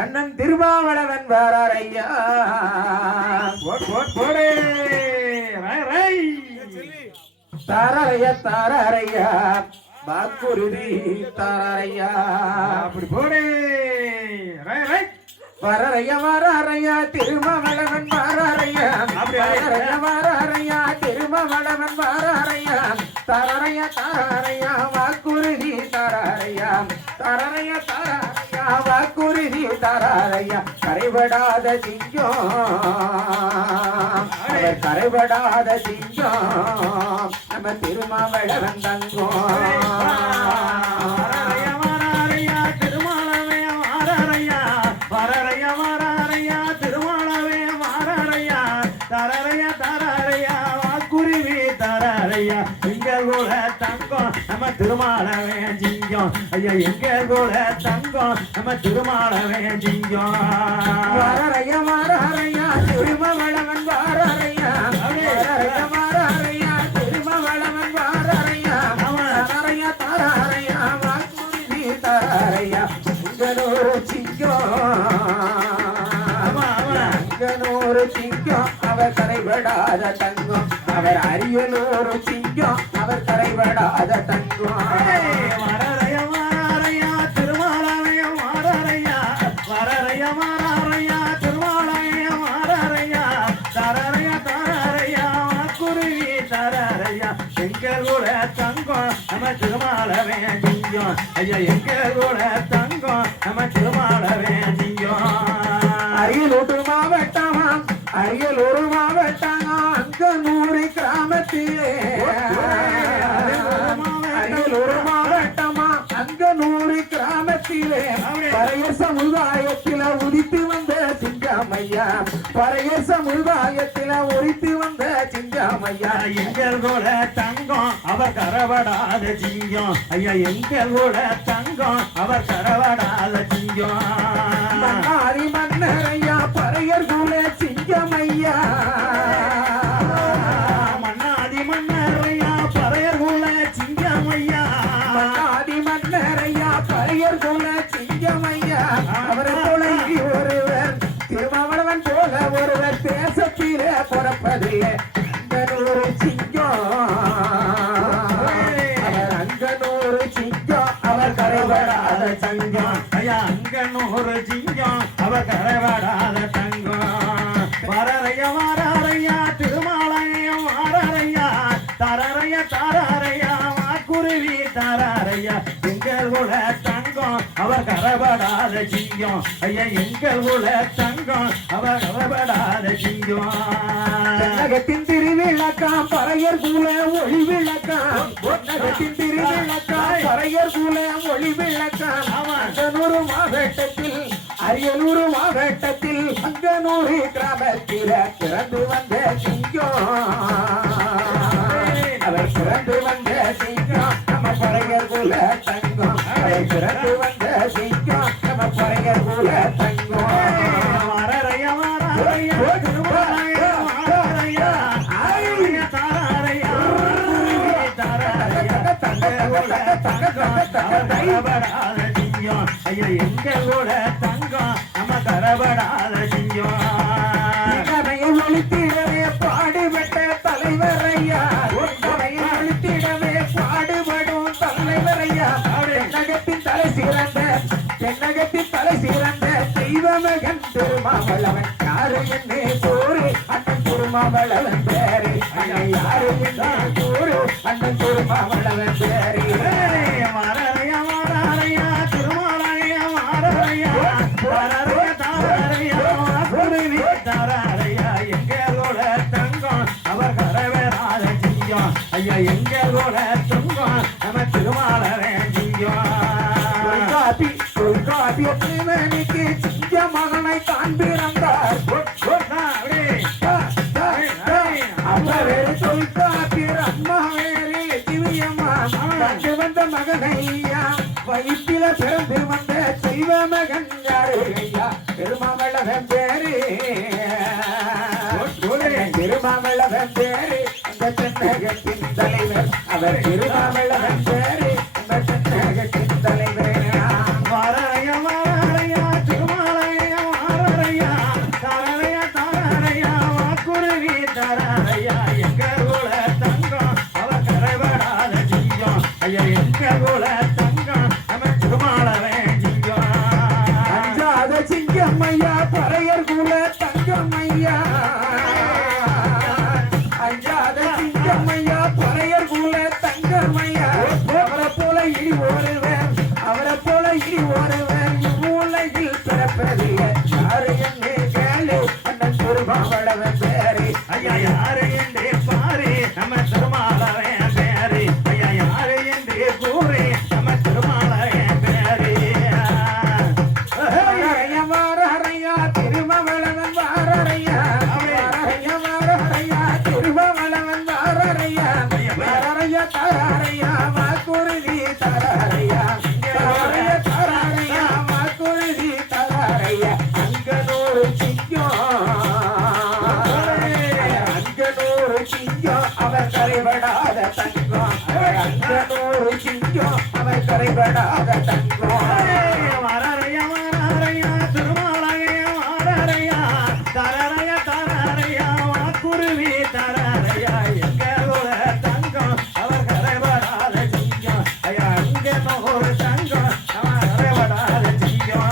அண்ணன் திருமாவளவன் வாராரையா தாரையா தாரையா வாக்குறுதி தாரையா அப்படி போடே வரையா வரையா திருமாவளவன் வாராரையா வரையா திருமாவளவன் வாராரையா தாரையா தாரையா வாக்குறுதி தாரையா தாரையா தாரையா வாக்குறுதி தாரையா கரைபடாத சிங்கம் அவர் கரைபடாத சிங்கம் நம்ம திருமாவளவன் தங்கம் தங்கம் நம்ம திருமாலவன் சிங்கம் ஐயா எங்க கூட தங்கம் நம்ம திருமாலவன் சிங்கம் வாரையா வாரையா திருமாவளவன் வாரையா வாரையா திருமாவளவன் வாரையா தாரையா தாரையா வாக்குறுதி தாரையா உங்களோட சிங்கம் அங்கனோரு சிங்கம் அவர் கரைபடாத தங்கம் அவர் அரியலோரு சிங்கம் அவர் கரைபடாத தங்கம் வரரையா வரரையா திருமாலயம் வரரையா வரரையா வரரையா திருமாலயம் வரரையா தரரையா தரரையா குருவி தரரையா எங்க கூட தங்கம் நம்ம திருமாலவன் சிங்கம் ஐயா எங்க கூட தங்கம் நம்ம திருமாலவன் சிங்கம் அரியலூர் மாவட்டமா அரியலூர் மாவட்டமா அங்கனூர் கிராமத்திலே அரியலூர் மாவட்டமா அங்கனூர் கிராமத்திலே பழைய சமுதாயத்தில உதித்து வந்த சிங்கமையா பழைய சமுதாயத்தில உதித்து வந்த சிங்கமையா எங்கள் கூட தங்கம் அவர் கரவடாத சிங்கம் ஐயா எங்கள் கூட தங்கம் அவர் கரவடாத சிங்கம் மன்னாரி மன்னரையா பறையர் கூட சிங்கமையா மன்னாதி மன்னரையா பறையர் கூட சிங்கமையா மன்னாதி மன்னரையா பறையர் கூட சிங்கமையா அவரை போல ஒருவர் திருமாவளவன் போல ஒருவர் தேசத்திலே பிறப்பதில்லை அங்கனூர் சிங்கம் அவர் அங்கனூர் சிங்கம் அவர் கரைபடாத சங்கம் ஐயா அங்கனூர் சிங்கம் அவர் கரைபடாத தங்கம் வரரையா வரரையா திருமாலயம் வரரையா தரரையா தரரையா வாக்குருவி தரரையா எங்கள் கூட தங்கம் அவர் கரைபடாத சிங்கம் ஐயா எங்கள் கூட தங்கம் அவர் கரைபடாத சிங்கம் நகத்தின் திருவிழக்காம் பறையர் கூட ஒளி விளக்காம் நகத்தின் திருவிழக்காம் பறையர் கூட ஒளி விளக்காம் அங்கனூர் மாவட்டத்தில் அரியலூர் மாவட்டத்தில் அங்கனூர் கிராமத்தில் பிறந்து வந்த சிங்கம் அவர் பிறந்து வந்த சிங்கம் நம்ம பறையர் குல தங்கம் அவர் பிறந்து வந்த சிங்கம் நம்ம பறையர் குல தங்கம் வரரையா வரரையா ஐயா எங்க கூட தங்கம் நம்ம கரபடாத சிங்கம் ஒழித்திடவே பாடுபட்ட தலைவரையா ஒழித்திடவே பாடுபடும் தலைவரையா தென்னகத்தின் தலை சிறந்த தென்னகத்தின் தலை சிறந்த தெய்வமகன் திருமாவளவன் யாரு என்னை கூறு அண்ணன் திருமாவளவன் பேரு அங்க யாரு என்ன கூறு அண்ணன் திருமாவளவன் பேரு மாறறையா மாறறையா திருமாலையா மாறறையா மாறறையா தாரறையா குருவி தாரறையா எங்களோட தங்கம் அவர் கரவேறாத ஜிங்கம் ஐயா எங்களோட தங்கம் நம்ம திருமாலவே ஜிங்கம் தொல்காப்பி திருமணிக்கு சிங்க மகனை காண்பிறந்தார் அப்பவே தொல்காப்பி அம்மா வேறு திவ்யம்மா கண்டு வந்த மகனையா வயிற்றில பிறந்து வந்த தெய்வ மகன் யாரு ஐயா திருமாவளவன் பேரு திருமாவளவன் பேரு அந்த தென்னகத்தின் தலைவர் அவர் திருமாவளவன் பேரு அந்த தென்னகத்தின் தலைவர் மாறறையா மாறறையா திருமாலையா மாறறையா தாரறையா தாரறையா குருவி தாரறையா எங்களோட தங்கம் அவர் கரைபடாத ஜிங்கம் ஐயா எங்களோட தங்கம் நம்ம திருமாலவே ஜிங்கம் அஞ்சாத சிங்கம் ஐயா பறையர் குல தங்கம் ஐயா அஞ்சாத சிங்கம் ஐயா பறையர் குல தங்கம் ஐயா அவரை போல இடி ஓடுவேன் அவரை போல இடி ஓடுவேன் இவ்வுலகில் பிறப்பதில்லை யாரு என்னை கேளு அண்ணன் திருமாவளவன் பேரு ஐயா யாரு என்றே பாரு நம்ம திருமாலவே பேரு ஐயா யாரு என்றே கூறி நம்ம திருமாலவே பேரு வாரையா திருமாவளவன் வாரையா வாரையா திருமாவளவன் வாரையா வாரையா தாரையா வாக்குறுதி தாரையா தாரையா வாக்குறுதி தாரையா அங்கனூறு சிங்கம் அவர் கரைபடாத தங்கம் அங்கனூறு சிங்கம் அவர் கரைபடாத தங்கம் மாறறையா மாறறையா திருமாலையா மாறறையா தாரறையா தாரறையா குருவி தாரறையா எங்களோட தங்கம் அவர் கரைபடாத சிங்கம் ஐயா அங்க ஒரு தங்கம் அவர் கரைபடாத சிங்கம்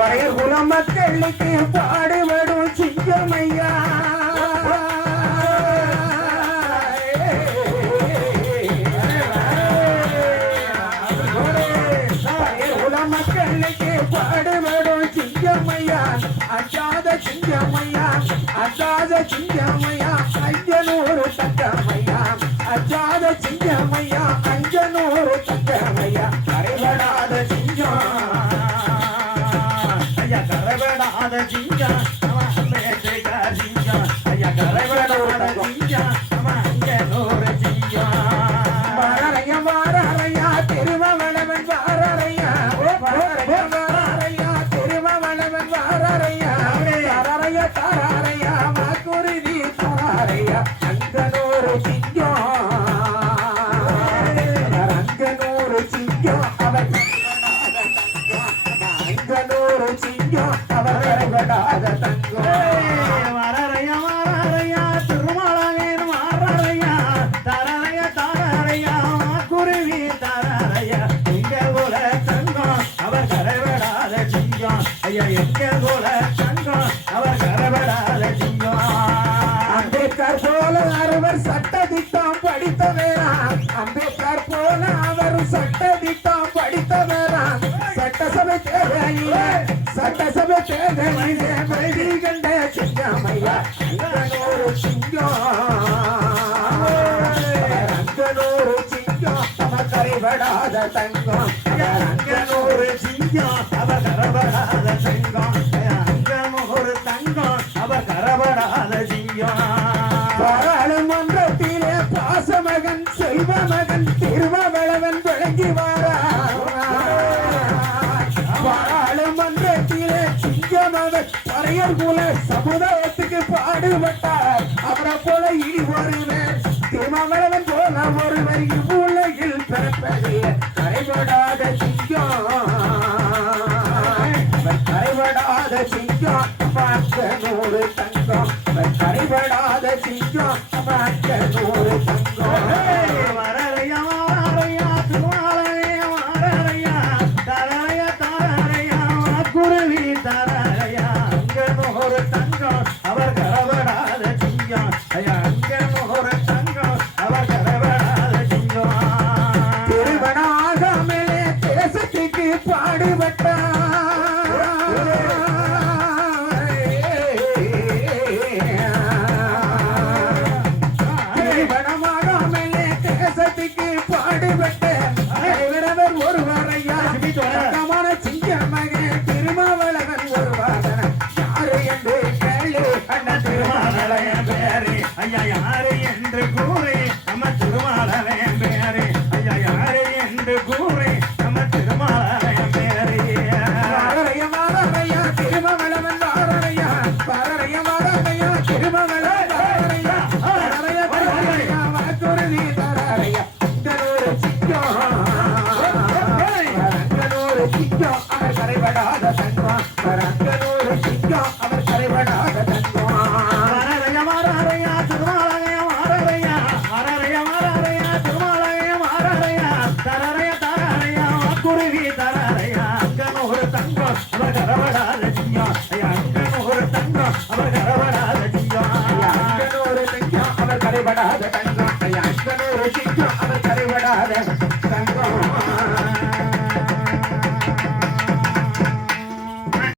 வயல் குல மக்களுக்கு பாடுபடும் சிங்கம் ஐயா வயல் குல மக்களுக்கு பாடுபடும் சிங்கம் ஐயா அஞ்சாத சிங்கம் ஐயா அஞ்சாத சிங்கம் ஐயா அஞ்சனூறு தங்கம் ஐயா அஞ்சாத சிங்கம் ஐயா அஞ்சனூறு தங்கம் ஐயா கரைபடாத சிங்கம் ஐயா கரைபடாத சிங்கம் அவன் பேசுக சிங்கம் ஐயா கரைபடாத சிங்கம் அவன் அங்கே நூறு சிங்கம் வாரையா வாரையா திருமாவளவன் வாரையா வாரையா திருமாவளவன் வாரையா வாரையா தாரையா வாக்குறுதி தாரையா அங்கனூறு சிங்கம் அங்கனூறு சிங்கம் அவர் அங்கனூறு சிங்கம் அவர் கரைபடாத தங்கம் மாறறையா மாறறையா திருமாலையன் மாறறையா தாரறையா தாரறையா குருவி தாரறையா எங்க போல தங்கம் அவர் கரைபடாத சிங்கம் ஐயா எங்க போல தங்கம் அவர் கரைபடாத சிங்கம் அம்பேத்கர் போல அவர் சட்டதிட்டம் படித்தவரா அம்பேத்கர் போல அவர் சட்டதிட்டம் படித்தவரா சட்டசபை தேவையில்லை சட்டசபை தேவையில்லை பிரதி கண்ட சிங்கமையா அங்கனூறு சிங்கம் அங்கனூறு சிங்கம் அவர் கரைபடாத தங்கம் அங்கனூறு சிங்கம் அவர் கரைபடாத சிங்கம் அங்கனூறு தங்கம் அவர் கரைபடாத சிங்கம் பாராளுமன்றத்திலே பாசமகன் செல்வமகன் திருமாவளவன் விளங்கி வாரார் பாராளுமன்றத்திலே சிங்கமகன் பறையர் குல சமுதாயத்துக்கு பாடுபட்டார் அவரை போல இனி ஒருவர் திருமாவளவன் போல ஒருவர் இவ்வுலகில் பிறப்பதில்லை கரைபடாத சிங்கம் கரைபடாத சிங்கம் நூறு தங்கம் கரைபடாத சிங்கம் நூறு தங்கம் மாறறையா மாறறையா திருமாலையா மாறறையா தாரறையா தாரறையா குருவி தாரறையா அங்க ஒரு தங்கம் தங்கம் அவர் கரவடாத சிங்கம் ஐயா அங்கனூர் தங்கம் அவர் கரவடாத சிங்கம் திருமணாகாமலே தேசத்துக்கு பாடுபட்டார் திருமணமாகாமலே தேசத்துக்கு பாடுபட்ட இவரவர் ஒருவர் ஐயா தங்கமான சிங்கம் மகன் திருமாவளவன் ஒருவர் யாரு என்று கேளு அண்ணன் திருமாவளவன் பேரு ஐயா யாரு என்று கூறி நம்ம திருமாவளவன் பேரு ஐயா யாரு என்று கூறி நம்ம திருமாவளவன் பேரு வாரரையா வாரரையா திருமவளவன் வாரரையா வாரரையா வாரரையா திருமவளவன் வாரரையா வாரரையா வாரரையா வாக்குறுதி தரரையா தன்னோரு சிங்கம் தன்னோரு சிங்கம் அவர் கரைபடாத தங்கம் தன்னோரு சிங்கம் அவர் கரைபடாத தங்கம் வாரரையா வாரரையா திருமாவளவன் வாரரையா வாரரையா வாரரையா திருமாவளவன் வாரரையா தரரையா தரரையா வாக்குறுதி தரரையா அங்கனூர் தங்கம் அவர் கரவடாத சிங்கம் ஐயா அங்கனூர் தங்கம் அவர் கரவடாத சிங்கம் அங்கனோரு சிங்கம் அவர் கரைபடாத தங்கம் அங்கனோரு சிங்கம் அவர் கரைபடாத